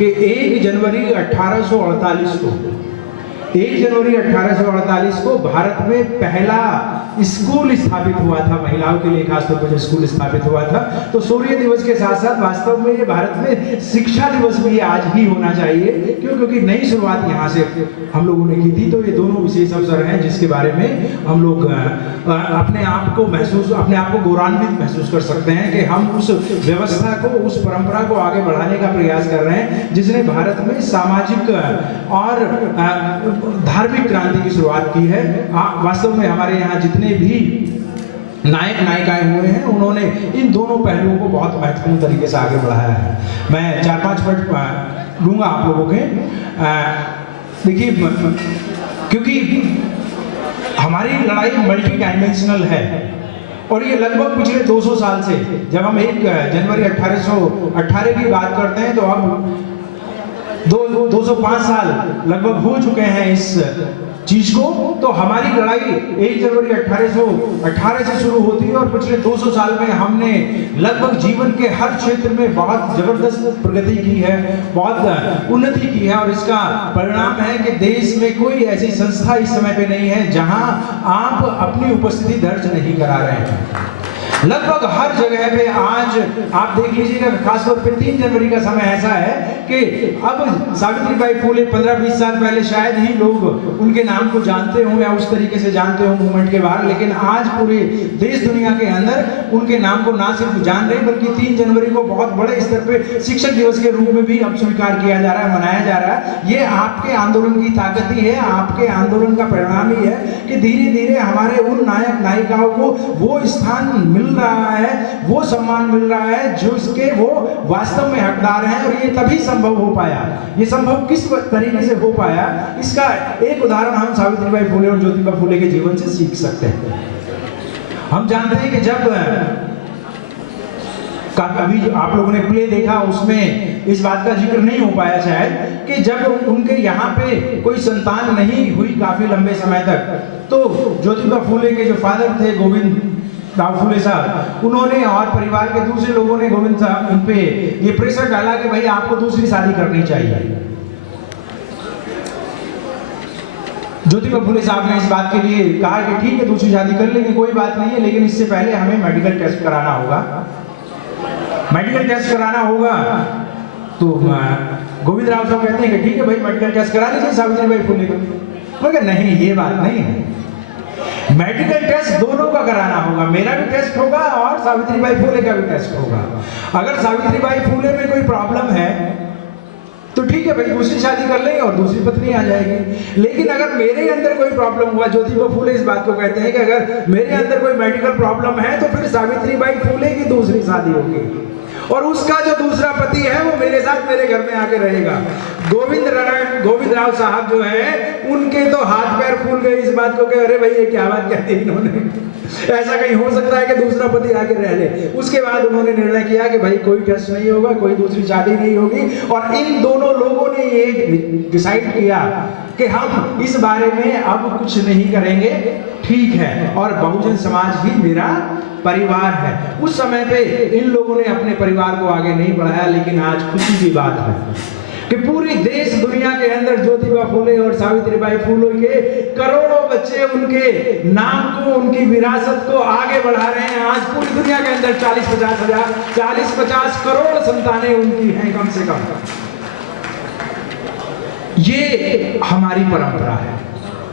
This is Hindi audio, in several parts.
कि 1 जनवरी 1848 को 1 जनवरी 1848 को भारत में पहला स्कूल स्थापित हुआ था, महिलाओं के लिए खासतौर पर स्कूल स्थापित हुआ था। तो सूर्य दिवस के साथ साथ वास्तव में ये भारत में शिक्षा दिवस भी आज ही होना चाहिए, क्योंकि नई शुरुआत यहाँ से हम लोगों ने की थी। तो ये दोनों विशेष अवसर हैं जिसके बारे में हम लोग अपने आप को गौरवान्वित महसूस कर सकते हैं कि हम उस व्यवस्था को, उस परंपरा को आगे बढ़ाने का प्रयास कर रहे हैं जिसने भारत में सामाजिक और धार्मिक क्रांति की शुरुआत की है। वास्तव में हमारे यहाँ जितने भी नायक नायिकाएं हुए हैं उन्होंने इन दोनों पहलुओं को बहुत महत्वपूर्ण तरीके से आगे बढ़ाया है। मैं 4-5 मिनट लूंगा आप लोगों के। देखिए, क्योंकि हमारी लड़ाई मल्टी डायमेंशनल है और ये लगभग पिछले 200 साल से, जब हम 1 जनवरी 1818 की बात करते हैं तो अब 205 साल लगभग हो चुके हैं इस चीज को। तो हमारी लड़ाई 1 जनवरी 1818 से शुरू होती है और पिछले 200 साल में हमने लगभग जीवन के हर क्षेत्र में बहुत जबरदस्त प्रगति की है, बहुत उन्नति की है। और इसका परिणाम है कि देश में कोई ऐसी संस्था इस समय पे नहीं है जहां आप अपनी उपस्थिति दर्ज नहीं करा रहे हैं। लगभग हर जगह पे आज आप देख लीजिएगा, खासतौर पे 3 जनवरी का समय ऐसा है कि अब सावित्रीबाई फुले 15-20 साल पहले शायद ही लोग उनके नाम को जानते हों या उस तरीके से जानते हों मूवमेंट के बाहर, लेकिन आज पूरे देश दुनिया के अंदर उनके नाम को ना सिर्फ जान रहे बल्कि 3 जनवरी को बहुत बड़े स्तर पे शिक्षक दिवस के रूप में भी अब स्वीकार किया जा रहा है, मनाया जा रहा है। ये आपके आंदोलन की ताकत ही है, आपके आंदोलन का परिणाम ही है कि धीरे धीरे हमारे उन नायक नायिकाओं को वो स्थान मिल रहा है, वो सम्मान मिल रहा है जो इसके वो वास्तव में हकदार हैं। और ये तभी संभव हो पाया। ये संभव किस तरीके से हो पाया, इसका एक उदाहरण हम सावित्रीबाई फुले और ज्योतिबा फुले के जीवन से सीख सकते हैं। हम जानते हैं कि जब अभी आप लोगों ने प्ले देखा, उसमें इस बात का जिक्र नहीं हो पाया शायद कि जब उनके यहाँ पे कोई संतान नहीं हुई काफी लंबे समय तक, तो ज्योतिबा फुले के जो फादर थे गोविंद राव फुले साहब, उन्होंने और परिवार के दूसरे लोगों ने गोविंद साहब उन पे ये प्रेशर डाला कि भाई आपको दूसरी शादी करनी चाहिए। ज्योतिबा फुले साहब ने इस बात के लिए कहा कि ठीक है दूसरी शादी कर लेंगे, कोई बात नहीं है, लेकिन इससे पहले हमें मेडिकल टेस्ट कराना होगा। मेडिकल टेस्ट कराना होगा तो गोविंद राव साहब कहते हैं कि ठीक है भाई मेडिकल टेस्ट करा लीजिए सावित्रीबाई फुले का। मगर नहीं, ये बात नहीं है। मेडिकल टेस्ट दोनों का कराना होगा, मेरा भी टेस्ट होगा और सावित्रीबाई फुले का भी टेस्ट होगा। अगर सावित्रीबाई फुले में कोई प्रॉब्लम है तो ठीक है भाई दूसरी शादी कर लेंगे और दूसरी पत्नी आ जाएगी। लेकिन अगर मेरे अंदर कोई प्रॉब्लम हुआ, ज्योतिबा फुले इस बात को कहते हैं कि अगर मेरे अंदर कोई मेडिकल प्रॉब्लम है तो फिर सावित्रीबाई फुले की दूसरी शादी होगी और उसका जो दूसरा पति है वो मेरे साथ मेरे घर में आके रहेगा। गोविंद राव साहब जो है उनके तो हाथ पैर फूल गए इस बात को कि अरे भाई ये क्या बात कहती है इन्होंने, ऐसा कहीं हो सकता है कि दूसरा पति आके रह ले। उसके बाद उन्होंने निर्णय किया कि भाई कोई टेस्ट नहीं होगा, कोई दूसरी शादी नहीं होगी। और इन दोनों लोगों ने ये डिसाइड किया कि हम इस बारे में अब कुछ नहीं करेंगे, ठीक है, और बहुजन समाज ही मेरा परिवार है। उस समय पे इन लोगों ने अपने परिवार को आगे नहीं बढ़ाया, लेकिन आज खुशी की बात है कि पूरी देश दुनिया के अंदर ज्योतिबा फुले और सावित्रीबाई फुले के करोड़ों बच्चे उनके नाम को, उनकी विरासत को आगे बढ़ा रहे हैं। आज पूरी दुनिया के अंदर 40-50 करोड़ संतानें उनकी हैं कम से कम। ये हमारी परंपरा है,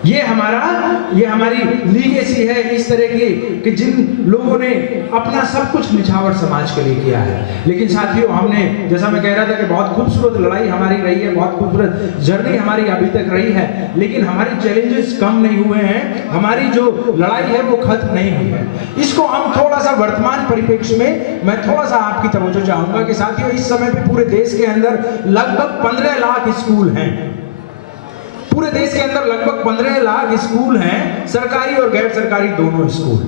ये हमारी लीगेसी है इस तरह की कि जिन लोगों ने अपना सब कुछ निछावर समाज के लिए किया है। लेकिन साथियों, हमने जैसा मैं कह रहा था कि बहुत खूबसूरत लड़ाई हमारी रही है, बहुत खूबसूरत जर्नी हमारी अभी तक रही है, लेकिन हमारे चैलेंजेस कम नहीं हुए हैं, हमारी जो लड़ाई है वो खत्म नहीं हुई है। इसको हम थोड़ा सा वर्तमान परिप्रेक्ष्य में मैं थोड़ा सा आपकी तवज्जो चाहूंगा कि साथियों इस समय पे पूरे देश के अंदर लगभग 15 लाख स्कूल हैं। पूरे देश के अंदर लगभग 15 लाख स्कूल हैं, सरकारी और गैर सरकारी दोनों स्कूल।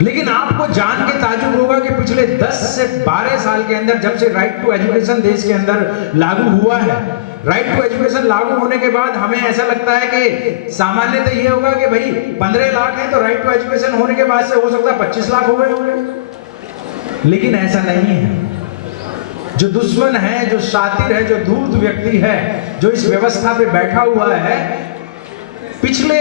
लेकिन आपको जान के ताज्जुब होगा कि पिछले 10 से 12 साल के अंदर जब से राइट टू एजुकेशन देश के अंदर लागू हुआ है, राइट टू एजुकेशन लागू होने के बाद हमें ऐसा लगता है कि सामान्यतः ये होगा कि भाई 15 लाख है तो राइट टू एजुकेशन होने के बाद से हो सकता है 25 लाख हो गए होंगे, लेकिन ऐसा नहीं है। जो दुश्मन है, जो शातिर है, जो धूर्त व्यक्ति है, जो इस व्यवस्था पे बैठा हुआ है, पिछले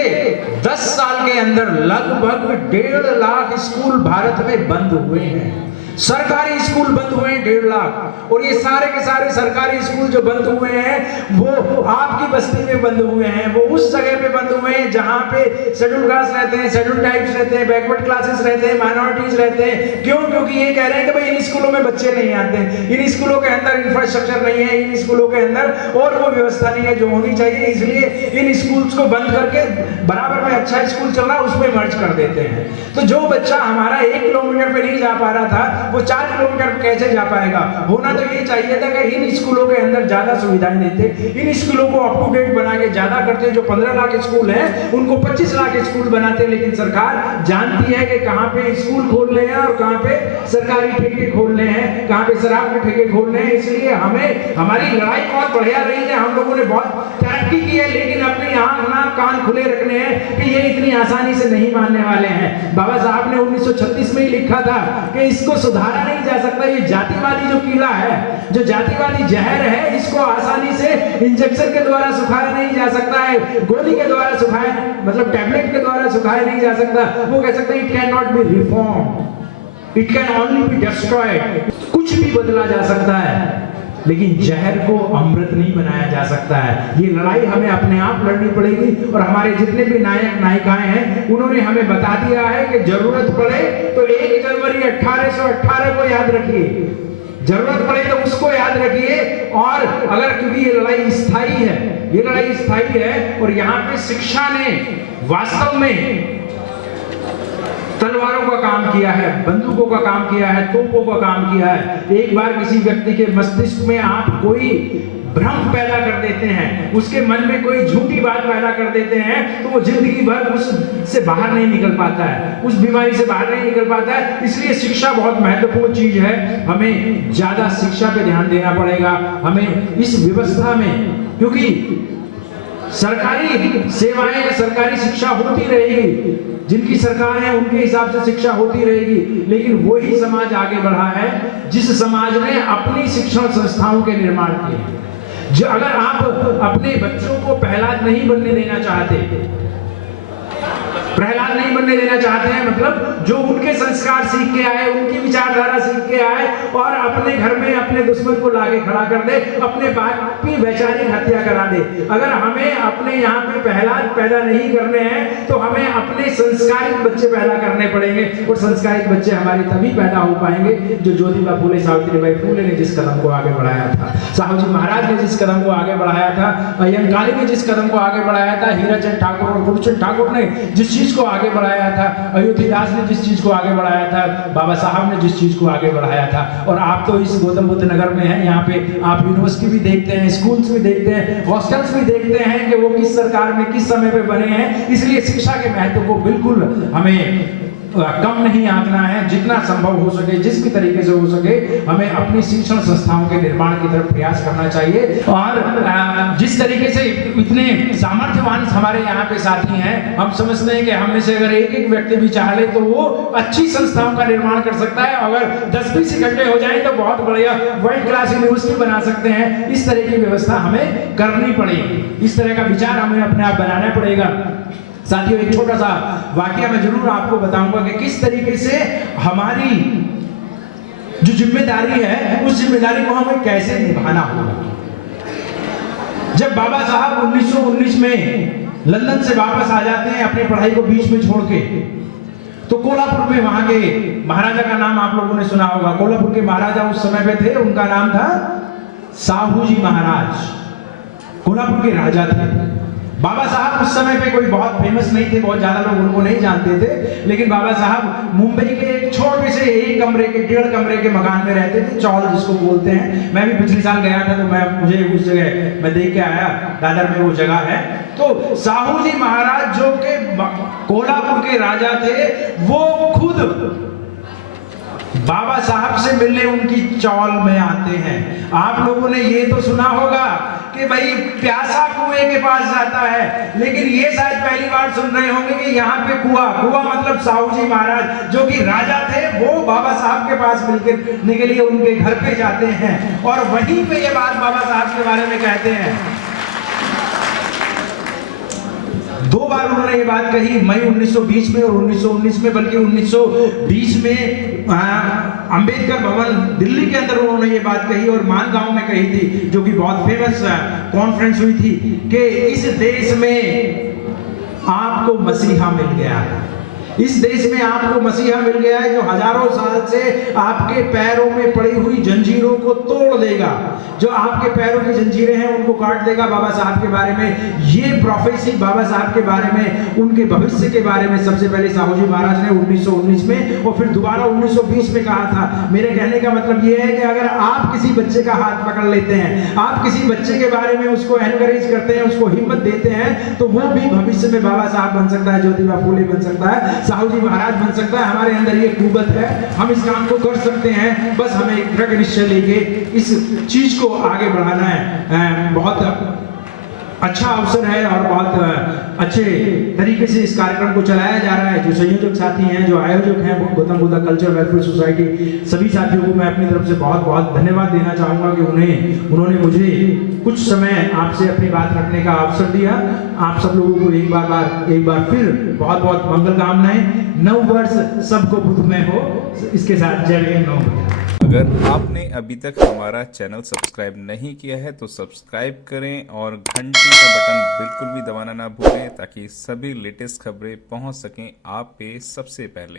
10 साल के अंदर लगभग 1.5 लाख स्कूल भारत में बंद हुए हैं। सरकारी स्कूल बंद हुए हैं 1.5 लाख, और ये सारे के सारे सरकारी स्कूल जो बंद हुए हैं वो आपकी बस्ती में बंद हुए हैं, वो उस जगह पे बंद हुए हैं जहां पे शेड्यूल कास्ट रहते हैं, शेड्यूल टाइप्स रहते हैं, बैकवर्ड क्लासेस रहते हैं, माइनॉरिटीज रहते हैं। क्यों? क्योंकि ये कह रहे हैं कि भाई इन स्कूलों में बच्चे नहीं आते, इन स्कूलों के अंदर इंफ्रास्ट्रक्चर नहीं है, इन स्कूलों के अंदर और वो व्यवस्था नहीं है जो होनी चाहिए, इसलिए इन स्कूल्स को बंद करके बराबर में अच्छा स्कूल चल रहा है उसमें मर्ज कर देते हैं। तो जो बच्चा हमारा 1 किलोमीटर पे नहीं जा पा रहा था वो 4 किलोमीटर कैसे जा पाएगा? होना तो ये चाहिए था कि इन स्कूलों के अंदर ज्यादा सुविधाएं देते, इन स्कूलों को अप टू डेट बना के ज्यादा करते। जो 15 लाख स्कूल हैं उनको 25 लाख स्कूल बनाते, लेकिन सरकार जानती है कि कहां पे स्कूल खोलने हैं और कहां पे सरकारी ठेके खोलने हैं, कहां पे शराब के ठेके खोलने हैं। इसलिए हमें हमारी लड़ाई बहुत बढ़िया रही है, हम लोगों ने बहुत तरक्की की है, लेकिन अपनी आंख नाक कान खुले रखने हैं कि ये इतनी आसानी से नहीं मानने वाले हैं। बाबा साहब ने 1936 में ही लिखा था कि इसको सुधारा नहीं जा सकता, ये जातिवादी जो कीड़ा है, जो जातिवादी जहर है, इसको आसानी से इंजेक्शन के द्वारा सुखाया नहीं जा सकता है, गोली के द्वारा सुखाया मतलब टैबलेट के द्वारा सुखाया नहीं जा सकता। वो कह सकते हैं it can not be reformed, it can only be destroyed. कुछ भी बदला जा सकता है लेकिन जहर को अमृत नहीं बनाया जा सकता है। ये लड़ाई हमें अपने आप लड़नी पड़ेगी, और हमारे जितने भी नायक नायिकाएं हैं उन्होंने हमें बता दिया है कि जरूरत पड़े तो 1 जनवरी 1818 को याद रखिए, जरूरत पड़े तो उसको याद रखिए। और अगर क्योंकि ये लड़ाई स्थायी है, ये लड़ाई स्थायी है, और यहाँ पे शिक्षा ने वास्तव में तलवारों का काम किया है, बंदूकों का काम किया है, तोपों का काम किया है। एक बार किसी व्यक्ति के मस्तिष्क में आप कोई भ्रम पैदा कर देते हैं, उसके मन में कोई झूठी बात पैदा कर देते हैं, तो वो जिंदगी भर उससे बाहर नहीं निकल पाता है, उस बीमारी से बाहर नहीं निकल पाता है। इसलिए शिक्षा बहुत महत्वपूर्ण चीज है, हमें ज्यादा शिक्षा पे ध्यान देना पड़ेगा। हमें इस व्यवस्था में, क्योंकि सरकारी सेवाएं, सरकारी शिक्षा होती रहेगी, जिनकी सरकार है उनके हिसाब से शिक्षा होती रहेगी, लेकिन वही समाज आगे बढ़ा है जिस समाज ने अपनी शिक्षण संस्थाओं के निर्माण किए। जो अगर आप अपने बच्चों को प्रहलाद नहीं बनने देना चाहते, प्रहलाद नहीं बनने देना चाहते हैं, मतलब जो उनके संस्कार सीख के आए, उनकी विचारधारा सीख के आए, और अपने घर में अपने दुश्मन को लाके खड़ा कर दे, अपने बाप की वैचारिक हत्या करा दे। अगर हमें अपने यहाँ पे प्रहलाद पैदा नहीं करने हैं तो हमें अपने संस्कारित बच्चे पैदा करने पड़ेंगे, और संस्कारित बच्चे हमारे तभी पैदा हो पाएंगे जो ज्योतिबा फूले, सावित्रीबाई फूले ने जिस कदम को आगे बढ़ाया था, साहू जी महाराज ने जिस कदम को आगे बढ़ाया था, अय्यंकाली ने जिस कदम को आगे बढ़ाया था, हीराचंद ठाकुर और गुरुचंद ठाकुर ने जिस चीज को आगे बढ़ाया था, अयोध्यादास ने जिस चीज को आगे बढ़ाया था, बाबा साहब ने जिस चीज को आगे बढ़ाया था। और आप तो इस गौतम बुद्ध नगर में हैं, यहाँ पे आप यूनिवर्सिटी भी देखते हैं, स्कूल्स भी देखते हैं, हॉस्टल्स भी देखते हैं कि वो किस सरकार में किस समय पे बने हैं। इसलिए शिक्षा के महत्व को बिल्कुल हमें कम नहीं आंकना है, जितना संभव हो सके, जिस भी तरीके से हो सके, हमें अपनी शिक्षण संस्थाओं के निर्माण की तरफ प्रयास करना चाहिए। और जिस तरीके से इतने सामर्थ्यवान हमारे यहाँ पे साथी हैं, हम समझते हैं कि हम में से अगर एक एक व्यक्ति भी चाह ले तो वो अच्छी संस्थाओं का निर्माण कर सकता है। अगर 10-20 इकट्ठे हो जाए तो बहुत बढ़िया वर्ल्ड क्लास यूनिवर्सिटी बना सकते हैं। इस तरह की व्यवस्था हमें करनी पड़ेगी, इस तरह का विचार हमें अपने आप बनाना पड़ेगा। साथियों, एक छोटा सा वाकया मैं जरूर आपको बताऊंगा कि किस तरीके से हमारी जो जिम्मेदारी है उस जिम्मेदारी को हमें कैसे निभाना होगा। जब बाबा साहब 1919 में लंदन से वापस आ जाते हैं अपनी पढ़ाई को बीच में छोड़ के, तो कोल्हापुर में वहां के महाराजा का नाम आप लोगों ने सुना होगा। कोल्हापुर के महाराजा उस समय पे थे, उनका नाम था साहू जी महाराज, कोल्हापुर के राजा थे। बाबा साहब उस समय पे कोई बहुत फेमस नहीं थे, बहुत ज्यादा लोग उनको नहीं जानते थे, लेकिन बाबा साहब मुंबई के एक छोटे से 1 कमरे के 1.5 कमरे के मकान में रहते थे, चौल जिसको बोलते हैं। मैं भी पिछले साल गया था तो मुझे उस जगह मैं देख के आया, दादर में वो जगह है। तो साहू जी महाराज जो के कोल्हापुर के राजा थे, वो खुद बाबा साहब से मिलने उनकी चौल में आते हैं। आप लोगों ने ये तो सुना होगा कि कि भाई प्यासा कुएं के पास जाता है, लेकिन ये शायद पहली बार सुन रहे होंगे कि यहाँ पे कुआं मतलब साहू जी महाराज जो कि राजा थे, वो बाबा साहब के पास मिलने के लिए उनके घर पे जाते हैं और वहीं पे ये बात बाबा साहब के बारे में कहते हैं। 2 बार उन्होंने ये बात कही, मई 1920 में और 1919 में, बल्कि 1920 में अंबेडकर भवन दिल्ली के अंदर उन्होंने ये बात कही और मानगांव में कही थी, जो कि बहुत फेमस कॉन्फ्रेंस हुई थी कि इस देश में आपको मसीहा मिल गया है, इस देश में आपको मसीहा मिल गया है जो हजारों साल से आपके पैरों में पड़ी हुई जंजीरों को तोड़ देगा, जो आपके पैरों की जंजीरें हैं उनको काट देगा। बाबा साहब के बारे में ये प्रोफेसी, बाबा साहब के बारे में, उनके भविष्य के बारे में सबसे पहले साहू जी महाराज ने 1919 में और फिर दोबारा 1920 में कहा था। मेरे कहने का मतलब ये है कि अगर आप किसी बच्चे का हाथ पकड़ लेते हैं, आप किसी बच्चे के बारे में उसको एनकरेज करते हैं, उसको हिम्मत देते हैं, तो वो भी भविष्य में बाबा साहब बन सकता है, ज्योतिबा फूले बन सकता है, साहू जी महाराज बन सकता है। हमारे अंदर ये कुवत है, हम इस काम को कर सकते हैं, बस हमें एक दृढ़ निश्चय लेके इस चीज को आगे बढ़ाना है। बहुत अच्छा अवसर है और बहुत अच्छे तरीके से इस कार्यक्रम को चलाया जा रहा है। जो संयोजक साथी हैं, जो आयोजक हैं, Gautam Buddha culture welfare society, सभी साथियों को मैं अपनी तरफ से बहुत बहुत धन्यवाद देना चाहूँगा कि उन्होंने मुझे कुछ समय आपसे अपनी बात रखने का अवसर दिया। आप सब लोगों को एक बार फिर बहुत बहुत मंगल कामनाएं। नव वर्ष सबको बुद्धमय हो। इसके साथ जय भीम, नमो। अगर आपने अभी तक हमारा चैनल सब्सक्राइब नहीं किया है तो सब्सक्राइब करें और घंटी का बटन बिल्कुल भी दबाना ना भूलें ताकि सभी लेटेस्ट खबरें पहुंच सकें आप पे सबसे पहले।